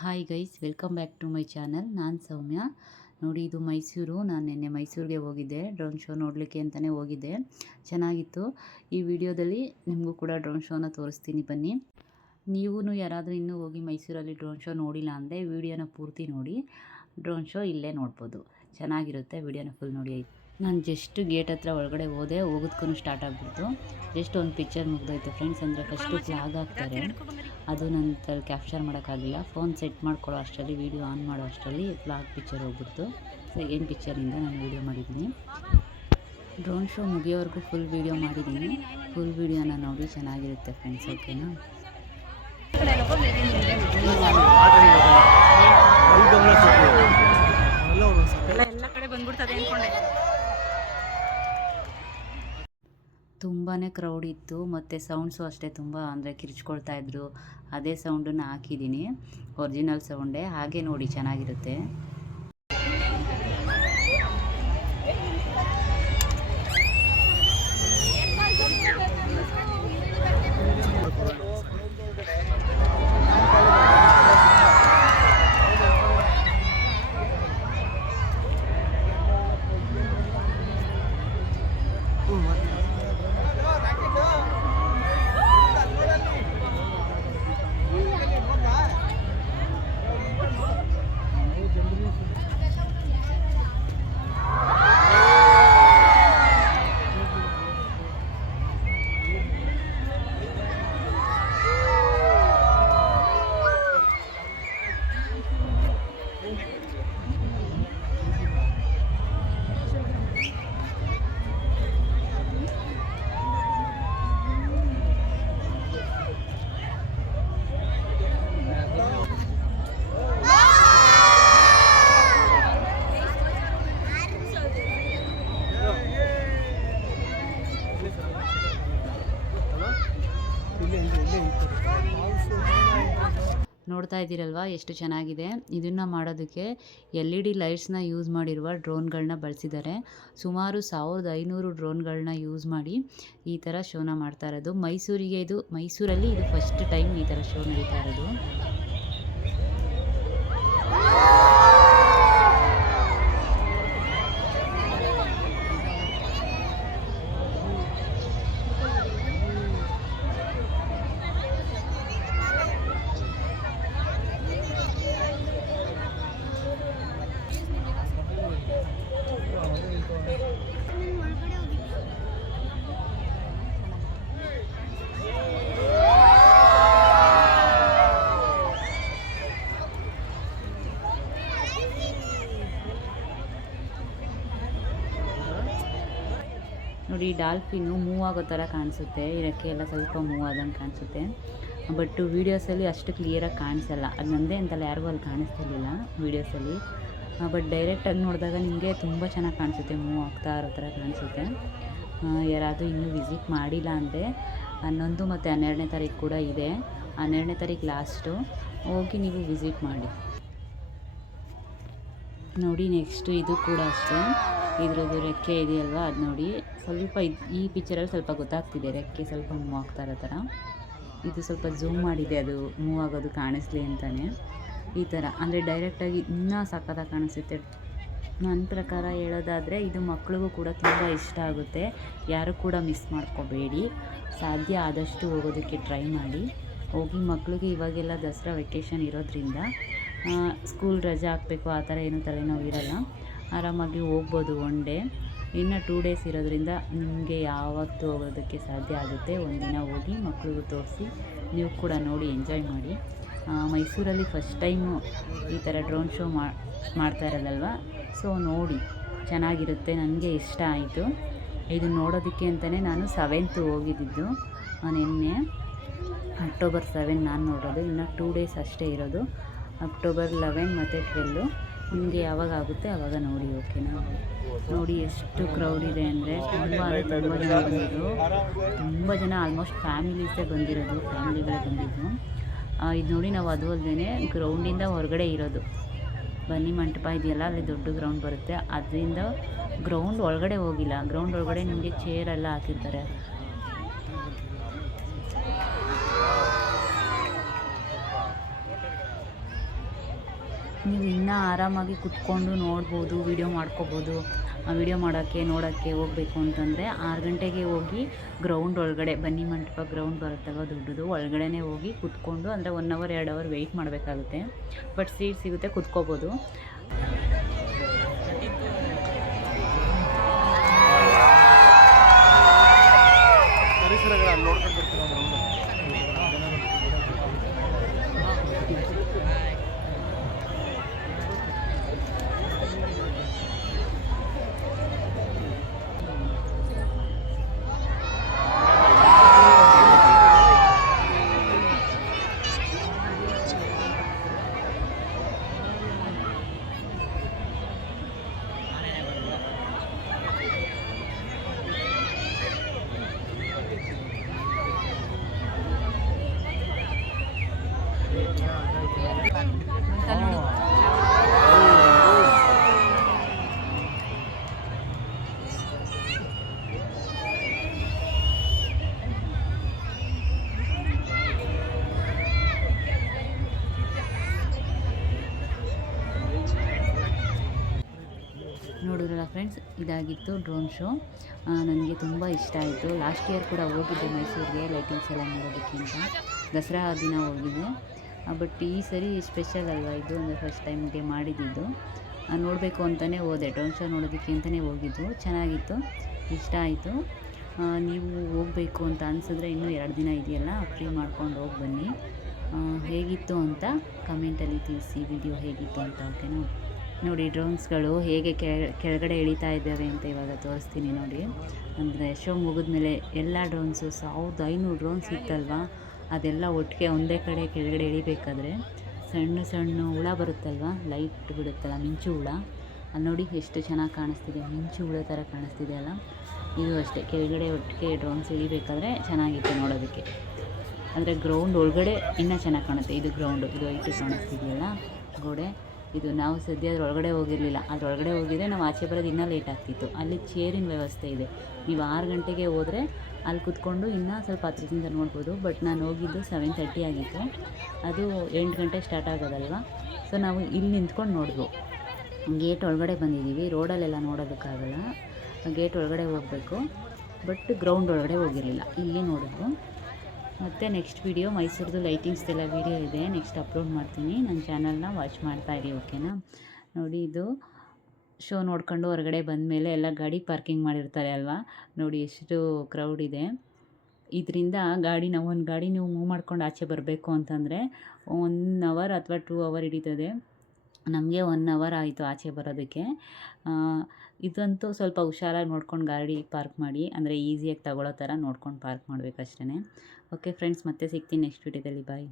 Hi guys, welcome back to my channel. ನಾನು ಸೌಮ್ಯ. ನೋಡಿ, ಇದು ಮೈಸೂರು. ನಾನು ನಿನ್ನೆ ಮೈಸೂರಿಗೆ ಹೋಗಿದ್ದೆ, ಡ್ರೋನ್ ಶೋ ನೋಡಲಿಕ್ಕೆ ಅಂತಲೇ ಹೋಗಿದ್ದೆ. ಚೆನ್ನಾಗಿತ್ತು. ಈ ವಿಡಿಯೋದಲ್ಲಿ ನಿಮಗೂ ಕೂಡ ಡ್ರೋನ್ ಶೋನ ತೋರಿಸ್ತೀನಿ, ಬನ್ನಿ. ನೀವು ಯಾರಾದರೂ ಇನ್ನೂ ಹೋಗಿ ಮೈಸೂರಲ್ಲಿ ಡ್ರೋನ್ ಶೋ ನೋಡಿಲ್ಲ ಅಂದರೆ ವಿಡಿಯೋನ ಪೂರ್ತಿ ನೋಡಿ. ಡ್ರೋನ್ ಶೋ ಇಲ್ಲೇ ನೋಡ್ಬೋದು, ಚೆನ್ನಾಗಿರುತ್ತೆ. ವಿಡಿಯೋನ ಫುಲ್ ನೋಡಿ ಆಯ್ತು. ನಾನು ಜಸ್ಟ್ ಗೇಟ್ ಹತ್ರ ಒಳಗಡೆ ಹೋಗೋದಕ್ಕೂ ಸ್ಟಾರ್ಟ್ ಆಗಿಬಿಡ್ತು. ಜಸ್ಟ್ ಒಂದು ಪಿಕ್ಚರ್ ಮುಗ್ದೋಯ್ತು ಫ್ರೆಂಡ್ಸ್. ಅಂದರೆ ಫಸ್ಟು ಫ್ಲಾಗ್ ಹಾಕ್ತಾರೆ, ಅದು ನನ್ನ ಕ್ಯಾಪ್ಚರ್ ಮಾಡೋಕ್ಕಾಗಲಿಲ್ಲ. ಫೋನ್ ಸೆಟ್ ಮಾಡ್ಕೊಳ್ಳೋ ಅಷ್ಟರಲ್ಲಿ, ವೀಡಿಯೋ ಆನ್ ಮಾಡೋ ಅಷ್ಟರಲ್ಲಿ ಫ್ಲಾಗ್ ಪಿಕ್ಚರ್ ಹೋಗ್ಬಿಡ್ತು. ಸೆಕೆಂಡ್ ಪಿಕ್ಚರಿಂದ ನಾನು ವೀಡಿಯೋ ಮಾಡಿದ್ದೀನಿ. ಡ್ರೋನ್ ಶೋ ಮುಗಿಯೋವರೆಗೂ ಫುಲ್ ವೀಡಿಯೋ ಮಾಡಿದ್ದೀನಿ. ಫುಲ್ ವೀಡಿಯೋನ ನೋಡಿ, ಚೆನ್ನಾಗಿರುತ್ತೆ ಫ್ರೆಂಡ್ಸ್. ಓಕೆನಾ? ತುಂಬಾ ಕ್ರೌಡ್ ಇತ್ತು, ಮತ್ತು ಸೌಂಡ್ಸು ಅಷ್ಟೇ ತುಂಬ ಅಂದರೆ ಕಿರ್ಚ್ಕೊಳ್ತಾ ಇದ್ರು. ಅದೇ ಸೌಂಡನ್ನು ಹಾಕಿದ್ದೀನಿ, ಒರಿಜಿನಲ್ ಸೌಂಡೇ. ಹಾಗೆ ನೋಡಿ, ಚೆನ್ನಾಗಿರುತ್ತೆ. ನೋಡ್ತಾ ಇದ್ದೀರಲ್ವಾ ಎಷ್ಟು ಚೆನ್ನಾಗಿದೆ. ಇದನ್ನು ಮಾಡೋದಕ್ಕೆ LED ಲೈಟ್ಸ್ನ ಯೂಸ್ ಮಾಡಿರುವ ಡ್ರೋನ್ಗಳನ್ನ ಬಳಸಿದ್ದಾರೆ. ಸುಮಾರು 1500 ಡ್ರೋನ್ಗಳನ್ನ ಯೂಸ್ ಮಾಡಿ ಈ ಥರ ಶೋನ ಮಾಡ್ತಾ ಇರೋದು. ಮೈಸೂರಲ್ಲಿ ಇದು ಫಸ್ಟ್ ಟೈಮ್ ಈ ಥರ ಶೋ ನಡೀತಾ ಇರೋದು. ನೋಡಿ, ಡಾಲ್ಫಿನ್ನು ಮೂವ್ ಆಗೋ ಥರ ಕಾಣಿಸುತ್ತೆ. ರೆಕ್ಕೆ ಎಲ್ಲ ಸ್ವಲ್ಪ ಮೂವ್ ಆದಂಗೆ ಕಾಣಿಸುತ್ತೆ. ಬಟ್ ವೀಡಿಯೋಸಲ್ಲಿ ಅಷ್ಟು ಕ್ಲಿಯರಾಗಿ ಕಾಣಿಸಲ್ಲ. ಅದು ನಂದೇ ಅಂತಲ್ಲ, ಯಾರಿಗೂ ಅಲ್ಲಿ ಕಾಣಿಸ್ತಿರ್ಲಿಲ್ಲ ವೀಡಿಯೋಸಲ್ಲಿ. ಬಟ್ ಡೈರೆಕ್ಟಾಗಿ ನೋಡಿದಾಗ ನಿಮಗೆ ತುಂಬ ಚೆನ್ನಾಗಿ ಕಾಣಿಸುತ್ತೆ, ಮೂವ್ ಆಗ್ತಾ ಇರೋ ಥರ ಕಾಣಿಸುತ್ತೆ. ಯಾರಾದರೂ ಇನ್ನೂ ವಿಸಿಟ್ ಮಾಡಿಲ್ಲ ಅಂದರೆ 11 ಮತ್ತು 12ನೇ ತಾರೀಕು ಕೂಡ ಇದೆ. 12ನೇ ತಾರೀಕು ಲಾಸ್ಟು, ಹೋಗಿ ನೀವು ವಿಸಿಟ್ ಮಾಡಿ. ನೋಡಿ, ನೆಕ್ಸ್ಟು ಇದು ಕೂಡ ಅಷ್ಟೇ. ಇದ್ರದ್ದು ರೆಕ್ಕೆ ಇದೆಯಲ್ವ, ಅದು ನೋಡಿ. ಸ್ವಲ್ಪ ಈ ಪಿಕ್ಚರಲ್ಲಿ ಸ್ವಲ್ಪ ಗೊತ್ತಾಗ್ತಿದೆ, ರೆಕ್ಕೆ ಸ್ವಲ್ಪ ಮೂವ್ ಆಗ್ತಾ ಇರೋ ಥರ. ಇದು ಸ್ವಲ್ಪ ಝೂಮ್ ಮಾಡಿದೆ, ಅದು ಮೂವ್ ಆಗೋದು ಕಾಣಿಸ್ಲಿ ಅಂತಲೇ. ಈ ಥರ ಅಂದರೆ ಡೈರೆಕ್ಟಾಗಿ ಇನ್ನೂ ಸಖತ್ತಾಗಿ ಕಾಣಿಸುತ್ತೆ. ನನ್ನ ಪ್ರಕಾರ ಹೇಳೋದಾದರೆ ಇದು ಮಕ್ಳಿಗೂ ಕೂಡ ತುಂಬ ಇಷ್ಟ ಆಗುತ್ತೆ. ಯಾರು ಕೂಡ ಮಿಸ್ ಮಾಡ್ಕೋಬೇಡಿ. ಸಾಧ್ಯ ಆದಷ್ಟು ಹೋಗೋದಕ್ಕೆ ಟ್ರೈ ಮಾಡಿ. ಹೋಗಿ, ಮಕ್ಳಿಗೆ ಇವಾಗೆಲ್ಲ ದಸರಾ ವೆಕೇಷನ್ ಇರೋದ್ರಿಂದ ಸ್ಕೂಲ್ ರಜೆ ಹಾಕಬೇಕು ಆ ಥರ ಏನೂ ತಲೆನೋವು ಇರೋಲ್ಲ. ಆರಾಮಾಗಿ ಹೋಗ್ಬೋದು ಒನ್ ಡೇ. ಇನ್ನು 2 ಡೇಸ್ ಇರೋದ್ರಿಂದ ನಿಮಗೆ ಯಾವತ್ತೂ ಹೋಗೋದಕ್ಕೆ ಸಾಧ್ಯ ಆಗುತ್ತೆ. ಒಂದಿನ ಹೋಗಿ ಮಕ್ಳಿಗೂ ತೋರಿಸಿ, ನೀವು ಕೂಡ ನೋಡಿ ಎಂಜಾಯ್ ಮಾಡಿ. ಮೈಸೂರಲ್ಲಿ ಫಸ್ಟ್ ಟೈಮು ಈ ಥರ ಡ್ರೋನ್ ಶೋ ಮಾಡ್ತಾ ಇರೋದಲ್ವ. ಸೊ ನೋಡಿ, ಚೆನ್ನಾಗಿರುತ್ತೆ. ನನಗೆ ಇಷ್ಟ ಆಯಿತು. ಇದು ನೋಡೋದಕ್ಕೆ ಅಂತಲೇ ನಾನು 7th ಹೋಗಿದ್ದಿದ್ದು. ನಿನ್ನೆ ಅಕ್ಟೋಬರ್ 7 ನಾನು ನೋಡೋದು. ಇನ್ನು 2 ಡೇಸ್ ಅಷ್ಟೇ ಇರೋದು, ಅಕ್ಟೋಬರ್ 11 ಮತ್ತು 12. ನಿಮಗೆ ಯಾವಾಗ ಆಗುತ್ತೆ ಆವಾಗ ನೋಡಿ. ಓಕೆನಾ? ನೋಡಿ ಎಷ್ಟು ಕ್ರೌಡ್ ಇದೆ ಅಂದರೆ ತುಂಬ ಜನ ಬಂದಿದ್ದು. ತುಂಬ ಜನ ಆಲ್ಮೋಸ್ಟ್ ಫ್ಯಾಮಿಲೀಸೇ ಬಂದಿರೋದು, ಫ್ಯಾಮಿಲಿಗಳೇ ಬಂದಿದ್ದು. ಇದು ನೋಡಿ, ನಾವು ಅದು ಅಲ್ಲದೆ ಗ್ರೌಂಡಿಂದ ಹೊರಗಡೆ ಇರೋದು. ಬನ್ನಿ ಮಂಟಪ ಇದೆಯಲ್ಲ, ಅಲ್ಲಿ ದೊಡ್ಡ ಗ್ರೌಂಡ್ ಬರುತ್ತೆ. ಅದರಿಂದ ಗ್ರೌಂಡ್ ಒಳಗಡೆ ಹೋಗಿಲ್ಲ. ಗ್ರೌಂಡ್ ಒಳಗಡೆ ನಿಮಗೆ ಚೇರೆಲ್ಲ ಹಾಕಿರ್ತಾರೆ. ನೀವು ಇನ್ನೂ ಆರಾಮಾಗಿ ಕುತ್ಕೊಂಡು ನೋಡ್ಬೋದು, ವೀಡಿಯೋ ಮಾಡ್ಕೋಬೋದು. ವೀಡಿಯೋ ಮಾಡೋಕ್ಕೆ ನೋಡೋಕ್ಕೆ ಹೋಗಬೇಕು ಅಂತಂದರೆ 6 ಗಂಟೆಗೆ ಹೋಗಿ ಗ್ರೌಂಡ್ ಒಳಗಡೆ ಬನ್ನಿ ಮಂಟಪ ಗ್ರೌಂಡ್ ಬರುತ್ತಲ್ವ ದೊಡ್ಡದು, ಒಳಗಡೆನೇ ಹೋಗಿ ಕುತ್ಕೊಂಡು ಅಂದರೆ 1 ಅವರ್ 2 ಅವರ್ ವೆಯ್ಟ್ ಮಾಡಬೇಕಾಗುತ್ತೆ. ಬಟ್ ಸೀಟ್ ಸಿಗುತ್ತೆ, ಕುತ್ಕೋಬೋದು. ನೋಡಿದ್ರಲ್ಲ ಫ್ರೆಂಡ್ಸ್, ಇದಾಗಿತ್ತು ಡ್ರೋನ್ ಶೋ. ನನಗೆ ತುಂಬ ಇಷ್ಟ ಆಯಿತು. ಲಾಸ್ಟ್ ಇಯರ್ ಕೂಡ ಹೋಗಿದ್ದೆ ಮೈಸೂರಿಗೆ ಲೈಟಿಂಗ್ಸ್ ಎಲ್ಲ ನೋಡೋದಕ್ಕೆ ಅಂತ, ದಸರಾ ದಿನ ಹೋಗಿದ್ದೆ. ಬಟ್ ಈ ಸರಿ ಸ್ಪೆಷಲ್ ಅಲ್ವಾ ಇದು, ಅಂದರೆ ಫಸ್ಟ್ ಟೈಮ್ಗೆ ಮಾಡಿದ್ದು. ನೋಡಬೇಕು ಅಂತಲೇ ಹೋದೆ, ಡ್ರೋನ್ ಶೋ ನೋಡೋದಕ್ಕೆ ಅಂತಲೇ ಹೋಗಿದ್ದು. ಚೆನ್ನಾಗಿತ್ತು, ಇಷ್ಟ ಆಯಿತು. ನೀವು ಹೋಗಬೇಕು ಅಂತ ಅನಿಸಿದ್ರೆ ಇನ್ನೂ 2 ದಿನ ಇದೆಯಲ್ಲ, ಫ್ರೀ ಮಾಡ್ಕೊಂಡು ಹೋಗಿ ಬನ್ನಿ. ಹೇಗಿತ್ತು ಅಂತ ಕಮೆಂಟಲ್ಲಿ ತಿಳಿಸಿ, ವಿಡಿಯೋ ಹೇಗಿತ್ತು ಅಂತ. ಓಕೆನಾ? ನೋಡಿ ಡ್ರೋನ್ಸ್ಗಳು ಹೇಗೆ ಕೆಳಗಡೆ ಇಳಿತಾ ಇದ್ದಾವೆ ಅಂತ ಇವಾಗ ತೋರಿಸ್ತೀನಿ ನೋಡಿ. ಅಂದರೆ ಶೋ ಮುಗಿದ್ಮೇಲೆ ಎಲ್ಲ ಡ್ರೋನ್ಸು 1500 ಡ್ರೋನ್ಸ್ ಇತ್ತಲ್ವ, ಅದೆಲ್ಲ ಒಟ್ಟಿಗೆ ಒಂದೇ ಕಡೆ ಕೆಳಗಡೆ ಇಳಿಬೇಕಾದ್ರೆ ಸಣ್ಣ ಸಣ್ಣ ಹುಳ ಬರುತ್ತಲ್ವ, ಲೈಟ್ ಬಿಡುತ್ತಲ್ಲ ಮಿಂಚು ಹುಳ, ಅಲ್ಲಿ ನೋಡಿ ಎಷ್ಟು ಚೆನ್ನಾಗಿ ಕಾಣಿಸ್ತಿದೆ, ಮಿಂಚು ಹುಳ ಥರ ಕಾಣಿಸ್ತಿದೆ ಅಲ್ಲ. ಇದು ಅಷ್ಟೇ, ಕೆಳಗಡೆ ಒಟ್ಟಿಗೆ ಡ್ರೋನ್ಸ್ ಇಳಿಬೇಕಾದ್ರೆ ಚೆನ್ನಾಗಿತ್ತು ನೋಡೋದಕ್ಕೆ. ಅಂದರೆ ಗ್ರೌಂಡ್ ಒಳಗಡೆ ಇನ್ನೂ ಚೆನ್ನಾಗಿ ಕಾಣುತ್ತೆ. ಇದು ಗ್ರೌಂಡು, ಇದು ಐಟು ಕಾಣಿಸ್ತಿದೆಯಲ್ಲ ಗೋಡೆ, ಇದು ನಾವು ಸದ್ಯ ಅದ್ರೊಳಗಡೆ ಹೋಗಿರಲಿಲ್ಲ. ಅದರೊಳಗಡೆ ಹೋಗಿದ್ರೆ ನಾವು ಆಚೆ ಬರೋದು ಇನ್ನೂ ಲೇಟ್ ಆಗ್ತಿತ್ತು. ಅಲ್ಲಿ ಚೇರಿನ ವ್ಯವಸ್ಥೆ ಇದೆ. ನೀವು 6 ಗಂಟೆಗೆ ಹೋದರೆ ಅಲ್ಲಿ ಕೂತ್ಕೊಂಡು ಇನ್ನೂ ಸ್ವಲ್ಪ ಹತ್ರದಿಂದ ನೋಡ್ಬೋದು. ಬಟ್ ನಾನು ಹೋಗಿದ್ದು 7:30 ಆಗಿತ್ತು. ಅದು 8 ಗಂಟೆಗೆ ಸ್ಟಾರ್ಟ್ ಆಗೋದಲ್ವ, ಸೊ ನಾವು ಇಲ್ಲಿ ನಿಂತ್ಕೊಂಡು ನೋಡಿದ್ವು. ಗೇಟ್ ಒಳಗಡೆ ಬಂದಿದ್ದೀವಿ, ರೋಡಲ್ಲೆಲ್ಲ ನೋಡೋದಕ್ಕಾಗಲ್ಲ, ಗೇಟ್ ಒಳಗಡೆ ಹೋಗಬೇಕು. ಬಟ್ ಗ್ರೌಂಡ್ ಒಳಗಡೆ ಹೋಗಿರಲಿಲ್ಲ, ಇಲ್ಲಿ ನೋಡಿದ್ವು. ಮತ್ತು ನೆಕ್ಸ್ಟ್ ವೀಡಿಯೋ ಮೈಸೂರದು ಲೈಟಿಂಗ್ಸ್ದೆಲ್ಲ ವೀಡಿಯೋ ಇದೆ, ನೆಕ್ಸ್ಟ್ ಅಪ್ಲೋಡ್ ಮಾಡ್ತೀನಿ. ನನ್ನ ಚಾನಲ್ನ ವಾಚ್ ಮಾಡ್ತಾಯಿರಿ, ಓಕೆನಾ? ನೋಡಿ, ಇದು ಶೋ ನೋಡ್ಕೊಂಡು ಹೊರಗಡೆ ಬಂದಮೇಲೆ ಎಲ್ಲ ಗಾಡಿ ಪಾರ್ಕಿಂಗ್ ಮಾಡಿರ್ತಾರೆ ಅಲ್ವಾ, ನೋಡಿ ಎಷ್ಟು ಕ್ರೌಡ್ ಇದೆ. ಇದರಿಂದ ಒಂದು ಗಾಡಿ ನೀವು ಮೂವ್ ಮಾಡ್ಕೊಂಡು ಆಚೆ ಬರಬೇಕು ಅಂತಂದರೆ 1 ಅವರ್ ಅಥವಾ 2 ಅವರ್ ಹಿಡಿತದೆ. ನಮಗೆ 1 ಅವರ್ ಆಯಿತು ಆಚೆ ಬರೋದಕ್ಕೆ. ಇದಂತೂ ಸ್ವಲ್ಪ ಹುಷಾರಾಗಿ ನೋಡ್ಕೊಂಡು ಗಾಡಿ ಪಾರ್ಕ್ ಮಾಡಿ, ಅಂದರೆ ಈಸಿಯಾಗಿ ತಗೊಳ್ಳೋ ಥರ ನೋಡ್ಕೊಂಡು ಪಾರ್ಕ್ ಮಾಡಬೇಕಷ್ಟೇ. ಓಕೆ ಫ್ರೆಂಡ್ಸ್, ಮತ್ತೆ ಸಿಗ್ತೀನಿ ನೆಕ್ಸ್ಟ್ ವೀಡಿಯೋದಲ್ಲಿ. ಬಾಯ್.